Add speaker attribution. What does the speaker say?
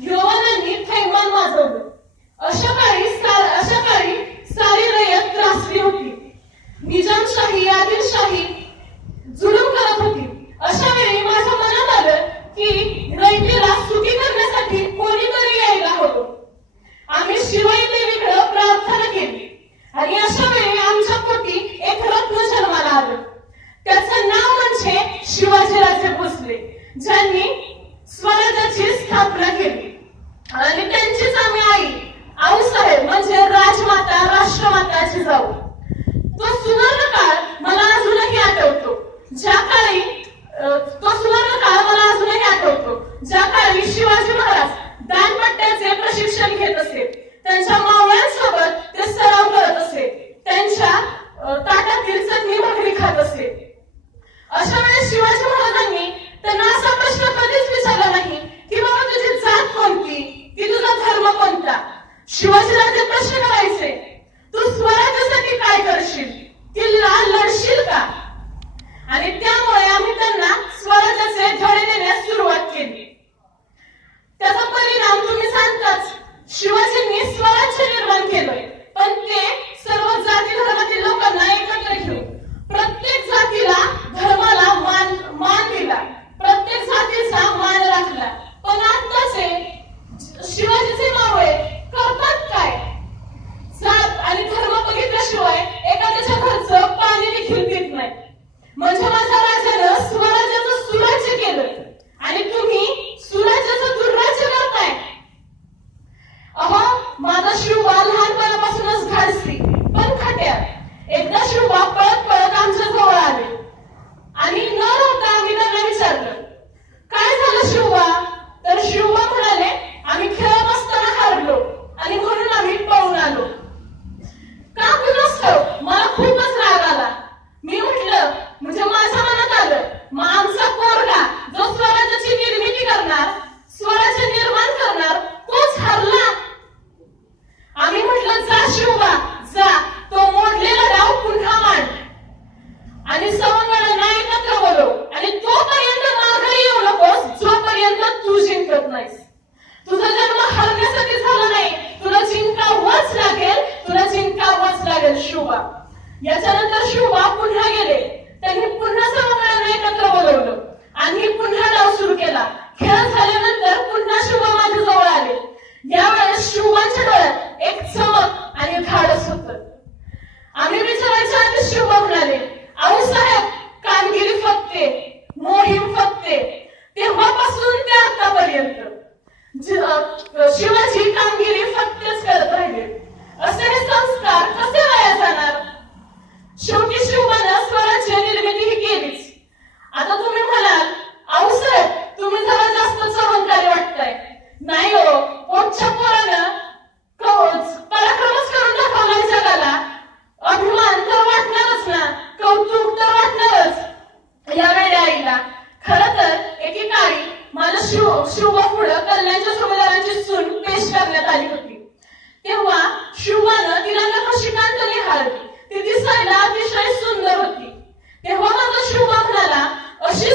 Speaker 1: यवनांनी थैमान वाजवलं. अशा काळी अशा काळी सारी रयत त्रासली होती. निजामशाही आदिलशाही जुलूम करत होती. अशा वेळी माझ्या मनात आलं की रयतेला सुखी करण्यासाठी कोणीतरी यायला होतो आम्ही शिवाई देवीकडे प्रार्थना केली. आणि अशा वेळी आमच्या पोटी एक रत्न जन्माला आलं. त्याचं नाव म्हणजे शिवाजीराजे भोसले ज्यांनी स्वराज्याची स्थापना केली. आणि त्यांचीच आम्ही आई आऊसाहेब म्हणजे राजमाता राष्ट्रमाता जाऊ. तो सुवर्ण काळ मला अजूनही आठवतो. ज्या काळी तो सुवर्ण काळ मला अजूनही आठवतो. ज्या काळी शिवाजी महाराज दानपट्ट्याचे प्रशिक्षण घेत असे त्यांच्या मावळ्यांसोबत ते सराव करत असे त्यांच्या ताटातील चटणी भाकरी खात असे. अशा वेळेस शिवाजी महाराज त्यांना असा प्रश्न कधीच विचारला नाही की बाबा तुझी जात कोणती की तुझा धर्म कोणता शिवाजीराजे प्रश्न करायचे. तू स्वराज्यासाठी काय करशील? किल्ला लढशील का? आणि त्यामुळे आम्ही त्यांना स्वराज्याचे धडे देण्यास सुरुवात केली. त्याचा परिणाम तुम्ही सांगताच शिवाजींनी स्वराज्य निर्माण केलंय. पण ते सर्व जाती धर्मातील लोकांना एकत्र घेऊन प्रत्येक जातीला धर्माला मान मान दिला प्रत्येक जातीचा मान राखला पण आत्ताचे शिवाजीचे मावळे करतात काय जात आणि धर्म बघितल्याशिवाय एखाद्याच्या घरचं पाणी देखील पित नाही म्हणजे माझ्या राजानं स्वराज्याचं सुराज्य केलं आणि तुम्ही सुराज्याचं दुर्राज्य करताय अहो माझा शिवबा लहानपणापासूनच धाडसी पण खाट्यात एकदा शिवबा पळत पळत आमच्या जवळ आले आणि न राहता आम्ही त्यांना विचारलं काय झालं शिवबा तर शिवबा म्हणाले आम्ही खेळत असताना हारलो आणि म्हणून आम्ही पळून आलो का कुणास ठाऊक मला खूपच राग आला मी म्हटलं म्हणजे माझ्या मनात आलं मग आमचा पोरगा जो स्वराज्याची निर्मिती करणार स्वराज्य निर्माण करणार तोच हरला आम्ही म्हटलं जा शिवबा जा तो मोडलेला डाव पुन्हा मांड आणि सवंगडांना एकत्र बोलव आणि तोपर्यंत माघारी येऊ नकोस जोपर्यंत शिकत नाहीस. तुझा जन्म हरण्यासाठी झाला नाही. तुला जिंकावंच लागेल. तुला जिंकावंच लागेल शिवबा याच्यानंतर शिवबा पुन्हा गेले. त्यांनी पुन्हा सवंगडांना एकत्र बोलवलं. आणि पुन्हा डाव सुरू केला. खेळ झाल्यानंतर पुन्हा शुभा माझ्या जवळ शिवाजी कामगिरी फक्तच करत राहिले. असे हे संस्कार कसे वाया जाणार? शेवटी शिवबानं स्वराज्य निर्मिती ही केलीच. आता तुम्ही म्हणाल आऊसाहेब तुम्ही जरा शिव शिवबा पुढं कल्याणच्या सुभेदारांची सून पेश करण्यात आली होती. तेव्हा शिवबानं तिला नखशिकांत निहाळली ती दिसायला अतिशय सुंदर होती. तेव्हा माझा शिवबा म्हणाला अशी